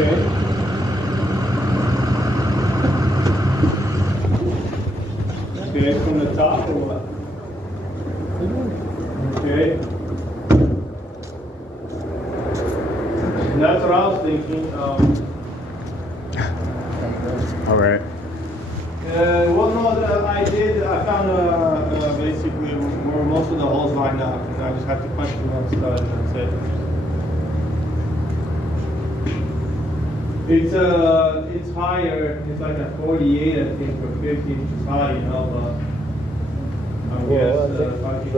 Okay. Okay, from the top or what? Okay. And that's what I was thinking. All right. Well, no, I found basically where most of the holes lined up, and I just have to punch them one stud, and that's it. It's higher. It's like a 48, I think, or 50 inches high, you know. But I guess if I could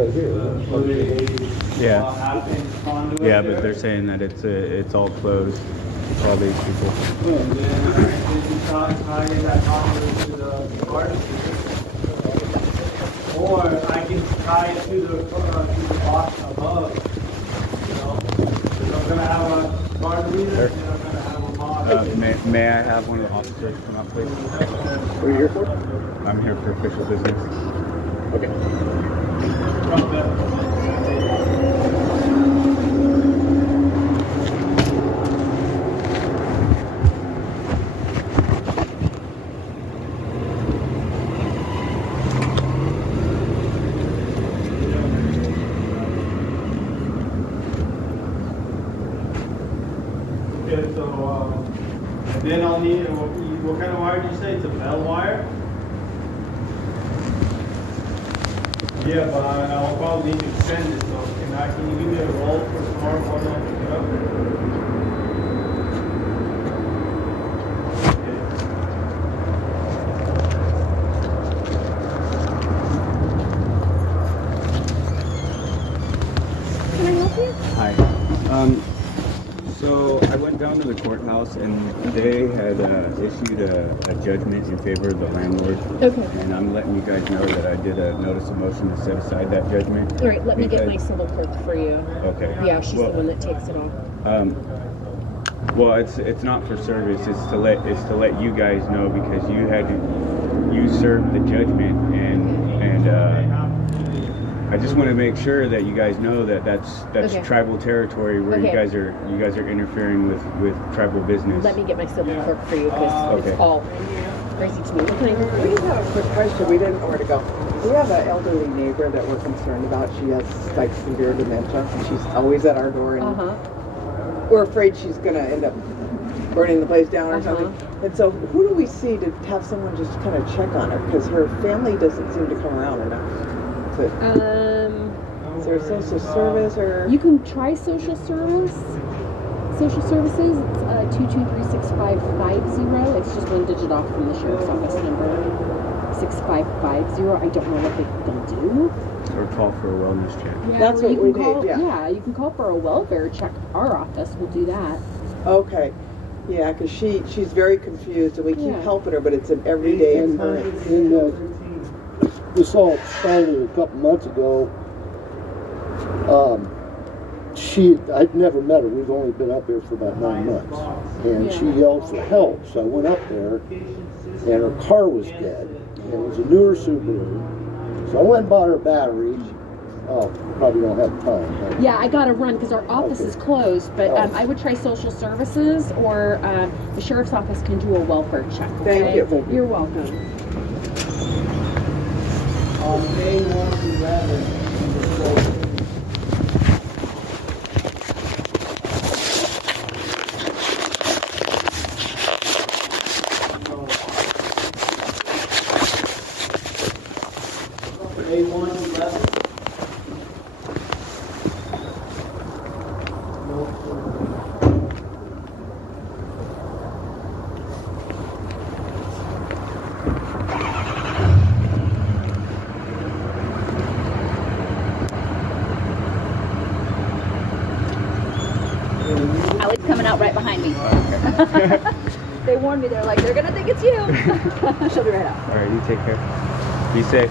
put it Yeah. half-inch conduit Yeah, there. but they're saying that it's all closed. All these people. And then I can tie in that conduit to the card, or I can tie it to the box above. You know, so I'm gonna have a card reader and I'm gonna have a mod. May I have one of the officers come up, please? What are you here for? I'm here for official business. Okay. So then I'll need, what kind of wire did you say? It's a bell wire? Yeah, but I'll probably need to extend it, so can you give me a roll for tomorrow when I'll pick it up? Can I help you? Hi. So I went down to the courthouse and they had issued a judgment in favor of the landlord. Okay. And I'm letting you guys know that I did a notice of motion to set aside that judgment. All right, let me get my civil clerk for you. Okay. Yeah, she's the one that takes it off. Well, it's not for service. It's to let you guys know because you served the judgment and I just want to make sure that you guys know that that's Okay. tribal territory where Okay. you guys are interfering with tribal business. Let me get my civil clerk for you because Okay. it's all crazy to me. What can I do for We you? have a quick question. We didn't know where to go. We have an elderly neighbor that we're concerned about. She has like severe dementia. She's always at our door, and we're afraid she's going to end up burning the place down or something. And so, who do we see to have someone just kind of check on her? Because her family doesn't seem to come around enough. Is there a social service or? You can try social service. Social services. It's 223-6550. It's just one digit off from the sheriff's office number. 6550. I don't know what they'll do. Or call for a wellness check. Yeah, That's or what you we can call, need. Yeah. you can call for a welfare check. Our office will do that. Okay. Yeah, because she's very confused, and we keep Yeah. helping her, but it's an everyday occurrence. This all started a couple months ago. I'd never met her. We've only been up here for about 9 months. And she yelled for help. So I went up there, and her car was dead. And it was a newer Subaru. So I went and bought her batteries. Oh, probably don't have time. Huh? Yeah, I gotta run because our office is closed, but I would try social services or the sheriff's office can do a welfare check. Thank you. You're welcome. On May 111, Allie's coming out right behind me. They warned me. They're like, they're gonna think it's you. She'll be right out. All right, you take care. Be safe.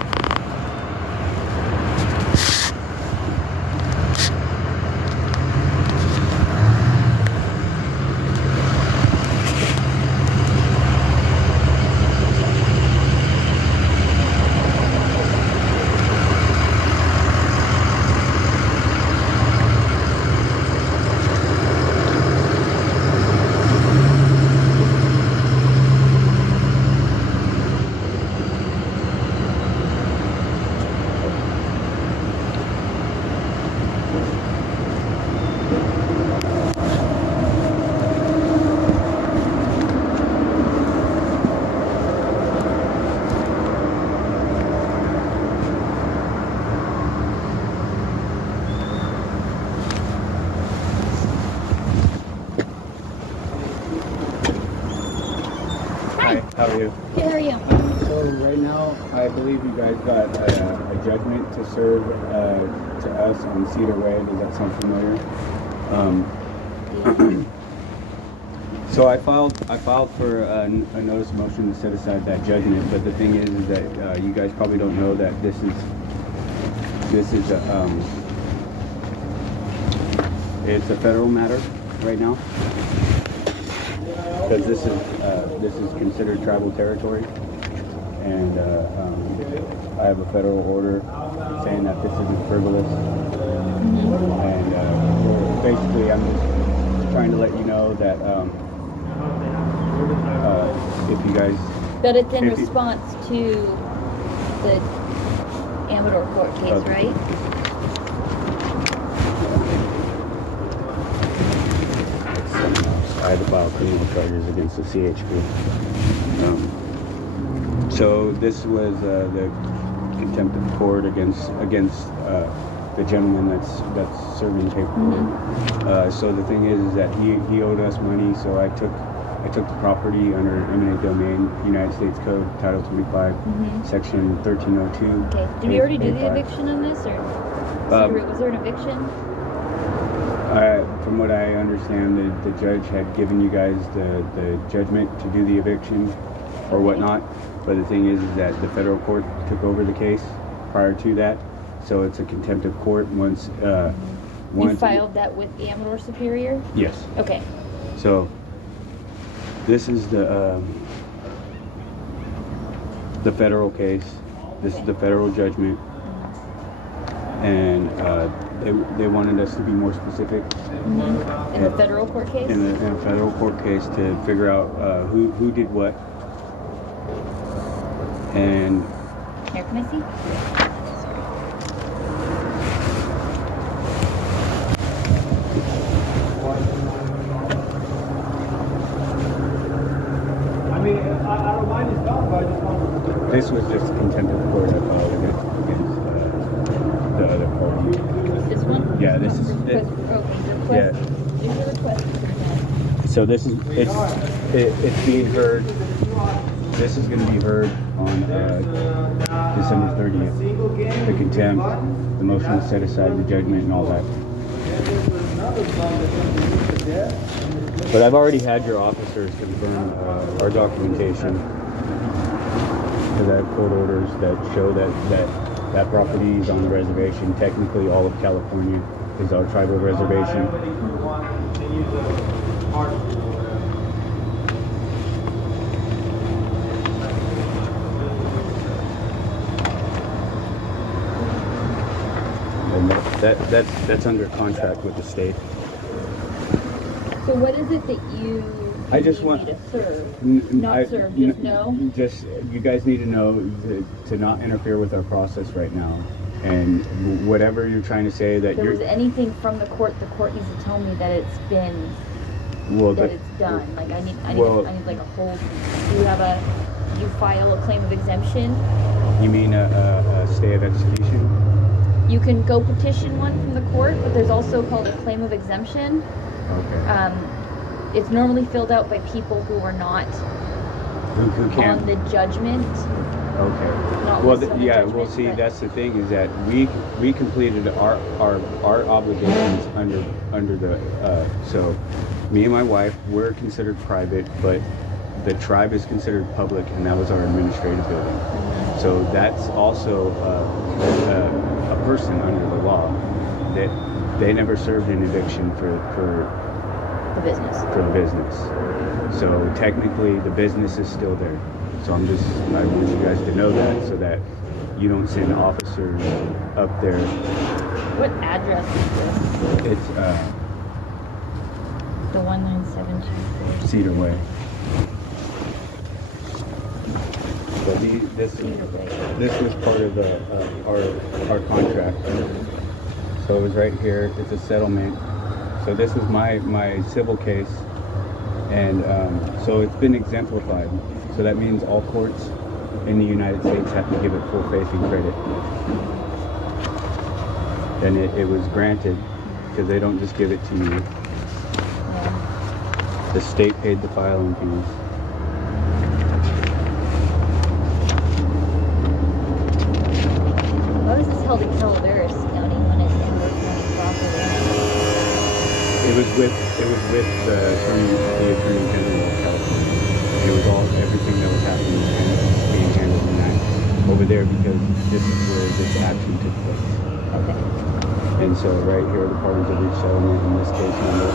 How are you? Good, how are you? So right now, I believe you guys got a judgment to serve to us on Cedar Way. Does that sound familiar? So I filed for a notice of motion to set aside that judgment. But the thing is that you guys probably don't know that this is it's a federal matter right now, because this is considered tribal territory, and I have a federal order saying that this isn't frivolous, and basically I'm just trying to let you know that if you guys... But it's in response to the Amador court case, right? I had to file criminal charges against the CHP. So this was the contempt of court against the gentleman that's serving paperwork. So the thing is that he owed us money, so I took the property under eminent domain, United States Code, Title 25, Section 1302. Okay. Did we already do the eviction on this, or was there an eviction? From what I understand, the judge had given you guys the judgment to do the eviction or whatnot. But the thing is that the federal court took over the case prior to that. So it's a contempt of court once... You filed that with the Amador Superior? Yes. Okay. So this is the federal case. This is the federal judgment. And they wanted us to be more specific. In the federal court case? In a federal court case to figure out who did what. And... Here, can I see? I mean, I don't mind his dog, but I just want to... This was just contempt of court I filed against the other party. This one? Yeah, this is... Yeah. So this is... It's being heard... This is going to be heard on December 30th. The contempt, the motion to set aside the judgment and all that. But I've already had your officers confirm our documentation, because I have court orders that show that property is on the reservation. Technically, all of California is our tribal reservation. And that's under contract with the state. So what is it that you just want me to serve? Just you guys need to know to not interfere with our process right now. And whatever you're trying to say that if there was anything from the court needs to tell me that it's been it's done. Like I need like a hold. Do you file a claim of exemption? You mean a stay of execution? You can go petition one from the court, but there's also called a claim of exemption. Okay. It's normally filled out by people who are not who can't on the judgment. Okay. Well, see, that's the thing is that we completed our obligations under the so me and my wife were considered private, but the tribe is considered public, and that was our administrative building. So that's also a person under the law that they never served an eviction for the business. For the business. So technically, the business is still there. So I want you guys to know that, so that you don't send officers up there. What address is this? It's the 19724. Cedar Way. So this was part of our contract. So it was right here. It's a settlement. So this was my civil case, and so it's been exemplified. So that means all courts in the United States have to give it full faith and credit. And it was granted, because they don't just give it to you. The state paid the filing fees. was with the Attorney General of California. It was everything that was happening and being handled in that over there because this is where this action took place. Okay. And so right here, the parties of each settlement in this case number,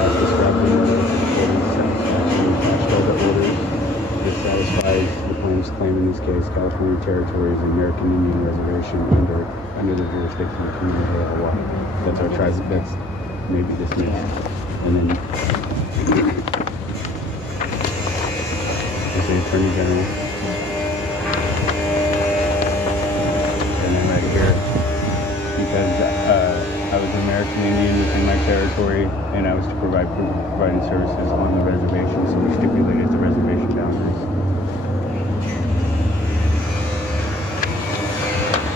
as described in the orders, this satisfies the plaintiff's claim in this case. California Territory is an American Indian reservation under the jurisdiction of Community of Hawaii. That's our tribe. That's maybe this name. And then is the Attorney General. And then right here, because I was an American Indian within my territory, and I was to providing services on the reservation, so we stipulated the reservation boundaries.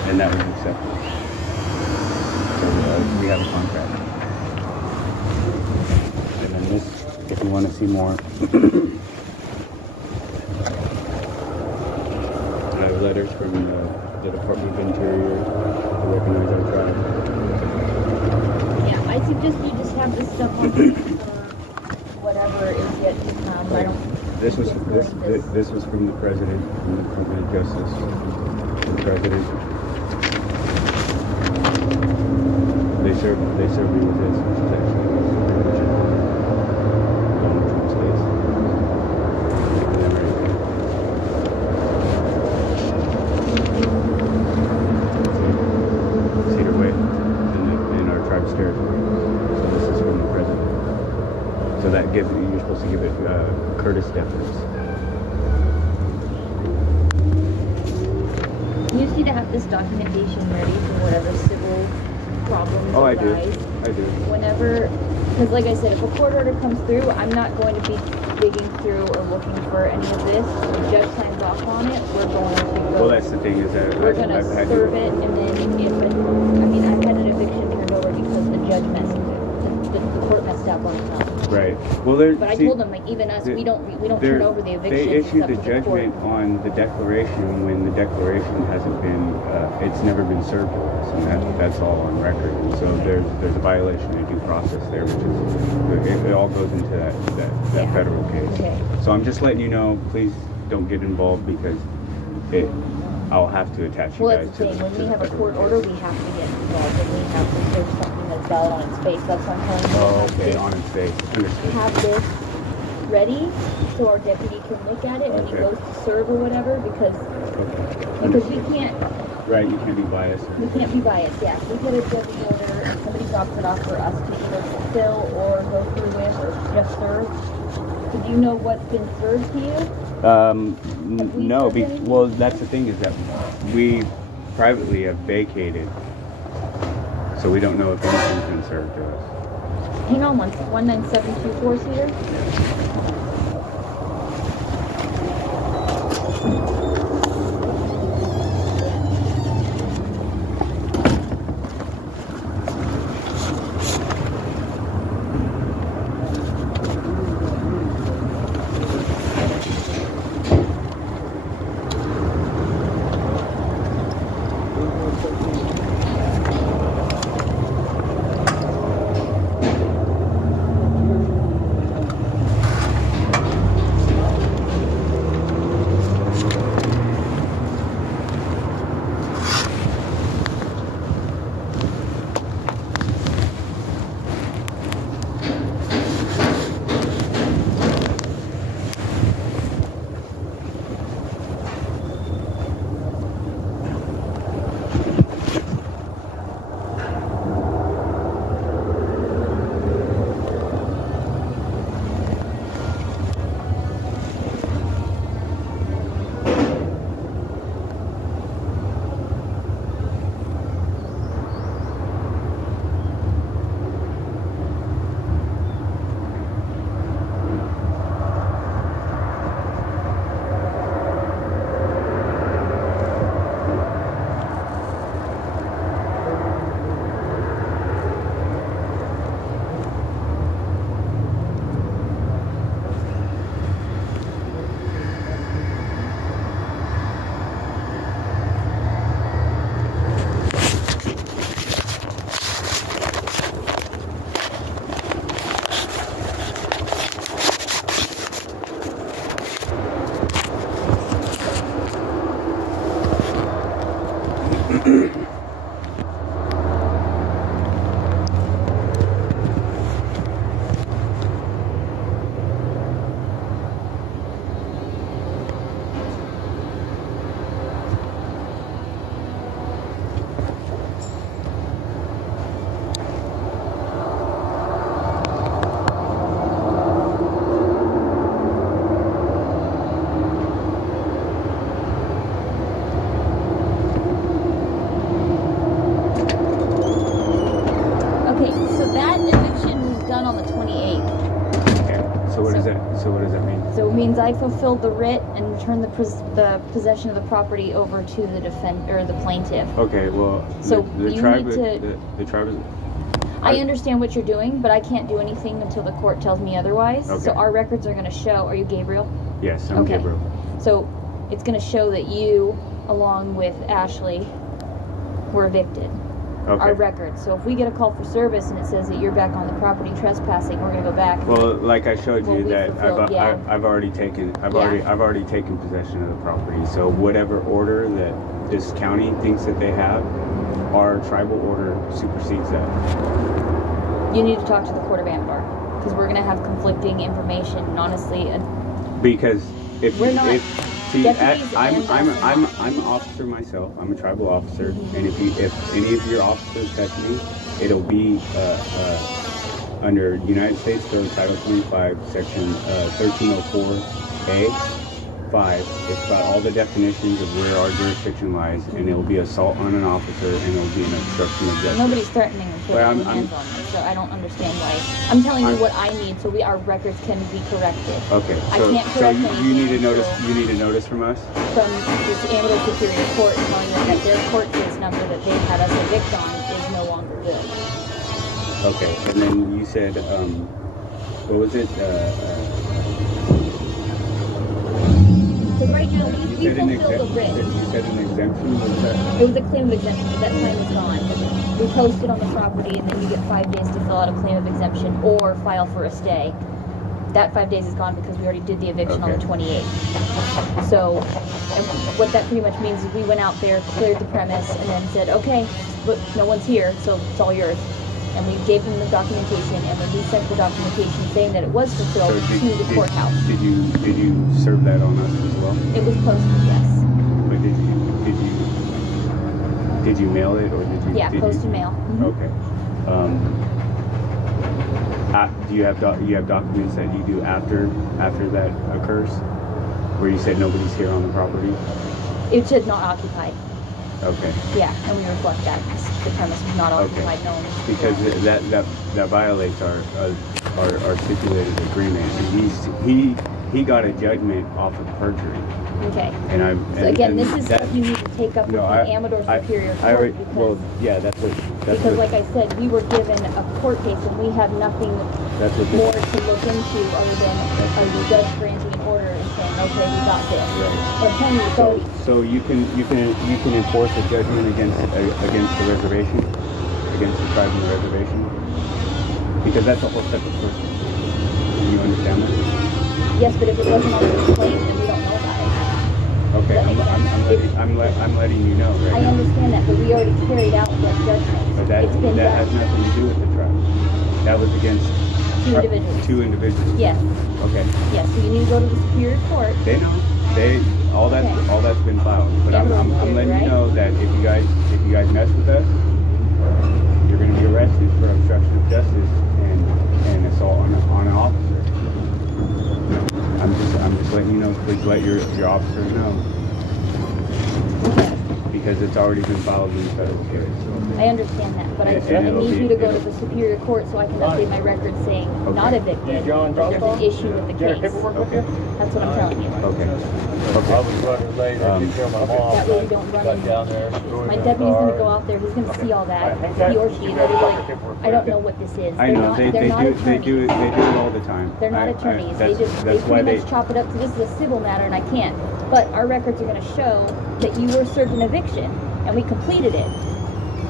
And that was accepted. So we have a contract. And then this, if you want to see more, I have letters from the Department of Interior to recognize our tribe. Yeah, I suggest you just have this stuff on whatever is yet to come. I don't. This was from the President, from the Department of Justice, the President. They served me with this, which is actually Donald Trump's case. And then right there. Cedar Way in our tribe's territory. So this is from the President. So that gives it, you're supposed to give it Curtis deference. You just need to have this documentation ready for whatever civil problems Oh, I arise. do. Whenever, because like I said, if a court order comes through, I'm not going to be digging through or looking for any of this. If the judge signs off on it, we're going to go. Well, that's the thing is that we're going to serve it, and then I've had an eviction turned over because the judge messed with it. The court messed up on stuff. Right. Well, but I told them, like, even us, we don't turn over the eviction. They issued the judgment on the declaration when the declaration hasn't been, it's never been served to us, and that's all on record. And so there's a violation of due process there, which is it all goes into that federal case. Okay. So I'm just letting you know, please don't get involved because I'll have to attach you well, guys that's the to thing. the When we have a court order, we have to get involved, and we have to search something that's valid on its face. That's what I'm telling you. Oh, okay, on its face. Understood. Have this ready so our deputy can look at it when he goes to serve or whatever, because we can't. Right, you can't be biased. We can't be biased. Yeah, if we get a judge's order and somebody drops it off for us to either fulfill or go through with or just serve. So do you know what's been served to you? No. Well, that's the thing is that we privately have vacated, so we don't know if anything's been served to us. Hang on 19724 Cedar. does that mean? So it means I fulfilled the writ and turned the possession of the property over to the plaintiff. Okay, well, so the tribe is. I understand what you're doing, but I can't do anything until the court tells me otherwise. Okay. So our records are going to show. Are you Gabriel? Yes, I'm Gabriel. So it's going to show that you, along with Ashley, were evicted. Okay. Our records. So if we get a call for service and it says that you're back on the property trespassing, we're going to go back. Well, like I showed you that I've already taken Yeah. taken possession of the property. So whatever order that this county thinks that they have, our tribal order supersedes that. You need to talk to the Court of Amador because we're going to have conflicting information. And honestly, because if we're not. See, I'm an officer myself. I'm a tribal officer, and if any of your officers touch me, it'll be under United States Code Title 25, Section 1304A. 5. It's got all the definitions of where our jurisdiction lies, and it'll be assault on an officer, and it'll be an obstruction of justice. Nobody's threatening to put hands on me, so I don't understand why. I'm telling you what I need, so our records can be corrected. Okay. I can't correct anything. You need a notice. You need a notice from us. From this Amador Superior Court telling them that their court case number that they had us evict on is no longer good. Okay, and then you said, what was it? Right now, we fulfilled the writ. You said an exemption? What was that? It was a claim of exemption, but that time is gone. We post it on the property, and then you get 5 days to fill out a claim of exemption or file for a stay. That 5 days is gone because we already did the eviction on the 28th. So what that pretty much means is we went out there, cleared the premise, and then said, okay, look, no one's here, so it's all yours. And we gave them the documentation, and when we sent the documentation saying that it was fulfilled to the courthouse. Did you serve that on us as well? It was posted, yes. But did you mail it, or did you? Yeah, post and mail. Mm-hmm. Okay. Do you have documents that you do after that occurs, where you said nobody's here on the property? It said not occupied. Okay. Yeah, and we reflect that. The premise was not occupied. Okay. No one was because that violates our stipulated agreement. He got a judgment off of perjury. Okay. So again, this is stuff you need to take up with the Amador Superior Court. Because like I said, we were given a court case and we have nothing more to look into other than a judge granting an order and saying, okay, we got this. Right. So you can enforce a judgment against the reservation, against the tribe on the reservation, because that's a whole separate person. Do you understand that? Yes, but if it wasn't on the claim, then we don't know about it. Okay, I'm letting you know. Right I understand that, but we already carried out that judgment. But that has nothing to do with the tribe. That was against two individuals. Yes. Okay. Yes. So you need to go to the Superior Court. They know. All that's been filed. But I'm letting you know that if you guys mess with us, you're going to be arrested for obstruction of justice and assault on an officer. I'm just letting you know. Please let your officers know, because it's already been filed in the federal case. I understand that, but I need you to go to the Superior Court so I can update my record saying not evicted, but there's an issue with the case. Okay. That's what I'm telling you. Okay. I was running late. I could tell my mom. That way we don't run into. My deputy's going to go out there. He's going to see all that. He or she. They'll be like, I don't know what this is. I know. They do it all the time. They're not attorneys. They pretty much chop it up to this is a civil matter and I can't. But our records are going to show that you were served an eviction and we completed it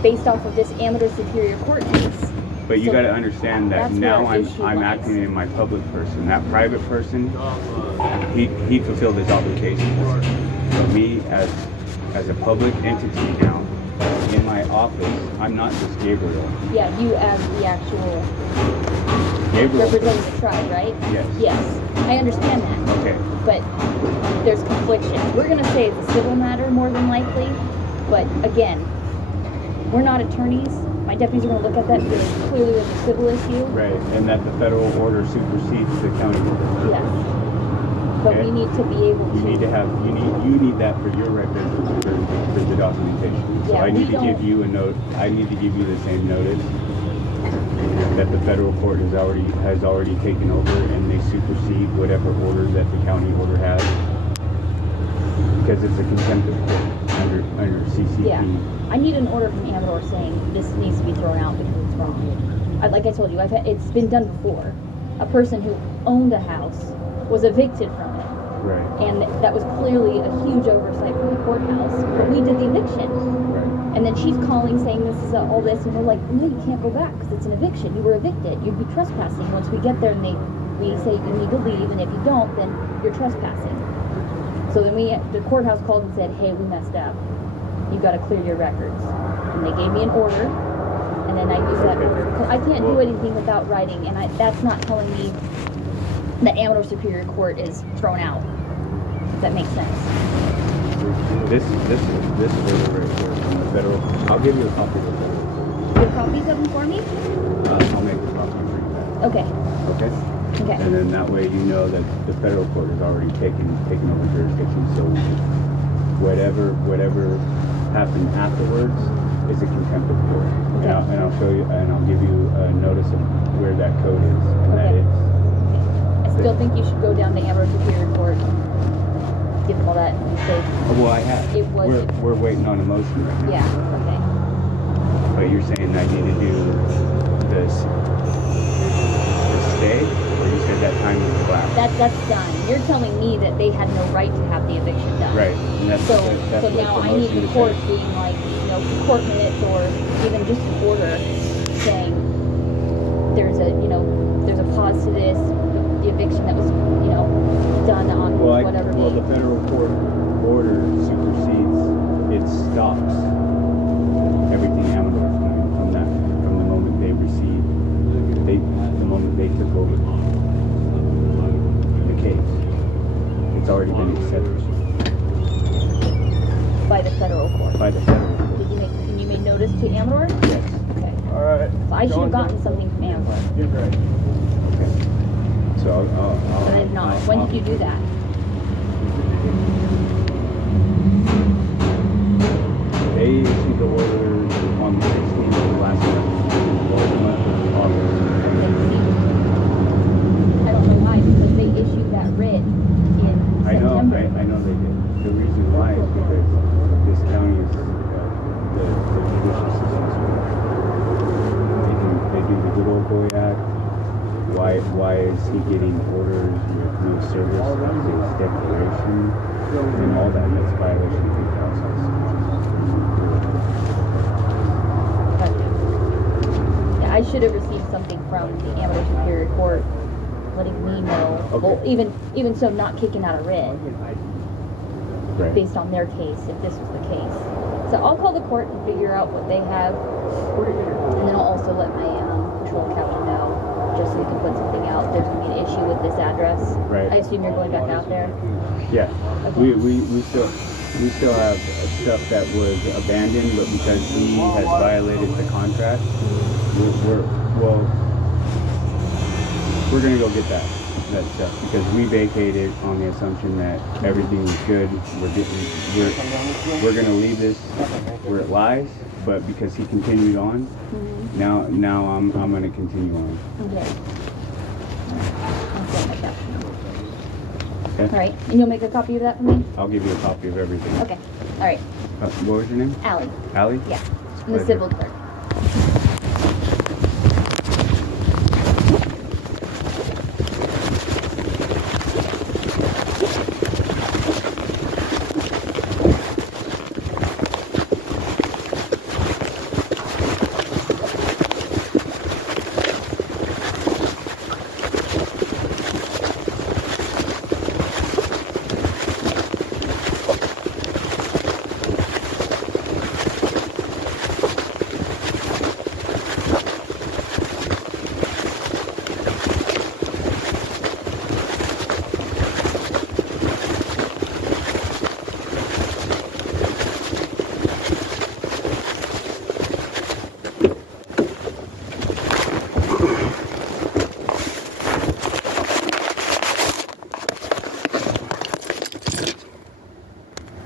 based off of this Amador Superior Court case. But you got to understand that now I'm acting in my public person. That private person, he fulfilled his obligations. But me as a public entity now, in my office, I'm not just Gabriel. Yeah, you as the actual Gabriel representing the tribe, right? Yes. Yes. I understand that. Okay. But there's confliction. We're going to say it's a civil matter more than likely. But again, we're not attorneys. My deputies are going to look at that because it clearly was a civil issue. Right, and that the federal order supersedes the county order. Yes. But we need to be able to. You need that for your record for the documentation. So Yeah, I need to give you a note. I need to give you the same notice that the federal court has already taken over, and they supersede separate order that the county order has, because it's a contempt of court under CCP. Yeah. I need an order from Amador saying this needs to be thrown out because it's wrong. Like I told you, it's been done before. A person who owned a house was evicted from it. Right. And that was clearly a huge oversight from the courthouse. But we did the eviction. Right. And then she's calling saying this is all this, and we're like, no, you can't go back because it's an eviction. You were evicted. You'd be trespassing. Once we get there and we say you need to leave, and if you don't, then you're trespassing. So then the courthouse called and said, hey, we messed up. You've got to clear your records. And they gave me an order, and then I used that order. Because I can't do anything without writing, and that's not telling me that Amador Superior Court is thrown out. If that makes sense. This order right here from the federal. I'll give you a copy of the federal. You have copies of them for me? I'll make a copy for you back. Okay. Okay. Okay. And then that way you know that the federal court has already taken over jurisdiction. So whatever happened afterwards is a contempt of court. Okay. And I'll show you, and I'll give you a notice of where that code is, and that Okay. it's. I still think you should go down to Amador Superior Court, give them all that, and say, Oh, well, I have. It was- We're waiting on a motion right now. yeah, okay. But you're saying I need to do this stay, or you said that time was elapsed? That's done. You're telling me that they had no right to have the eviction done. Right. And that's So what now the I need motion the is court saying. being like, court minutes or even just an order saying there's a pause to this, the eviction that was, done on whatever Well, date. the federal court order supersedes, it stops everything Amador's doing from the moment they received, the moment they took over the case. It's already been accepted By the federal court. by the federal court. Can you make notice to Amador? Yes. Okay. All right. So I should have gotten something from Amador. Get ready. Okay. So I'll But I've not. When did you do that? They issued the order on the 16th of last month, the month of August. I don't know why, because they issued that writ in I know September. they did. The reason why is because this county is the judicial system is weak. They do the good old boy act. Why is he getting orders with no service of his declaration and all that? That's a violation of due process. Yeah, I should have received something from the Amador Superior Court letting me know. Okay. Well, even so, not kicking out a writ Right. based on their case, if this was the case. So I'll call the court and figure out what they have, and then I'll also let my patrol captain know, just so we can put something out. There's going to be an issue with this address. Right. I assume you're going back out there. Yeah. Okay. We still have stuff that was abandoned, but because he has violated the contract, we're gonna go get that stuff because we vacated on the assumption that everything was good. We're gonna leave this where it lies, but because he continued on, now I'm gonna continue on. Okay. I'll send my caption. Okay? All right. And you'll make a copy of that for me? I'll give you a copy of everything. Okay. All right. What was your name? Allie. Allie? Yeah. It's a I'm the pleasure. civil clerk.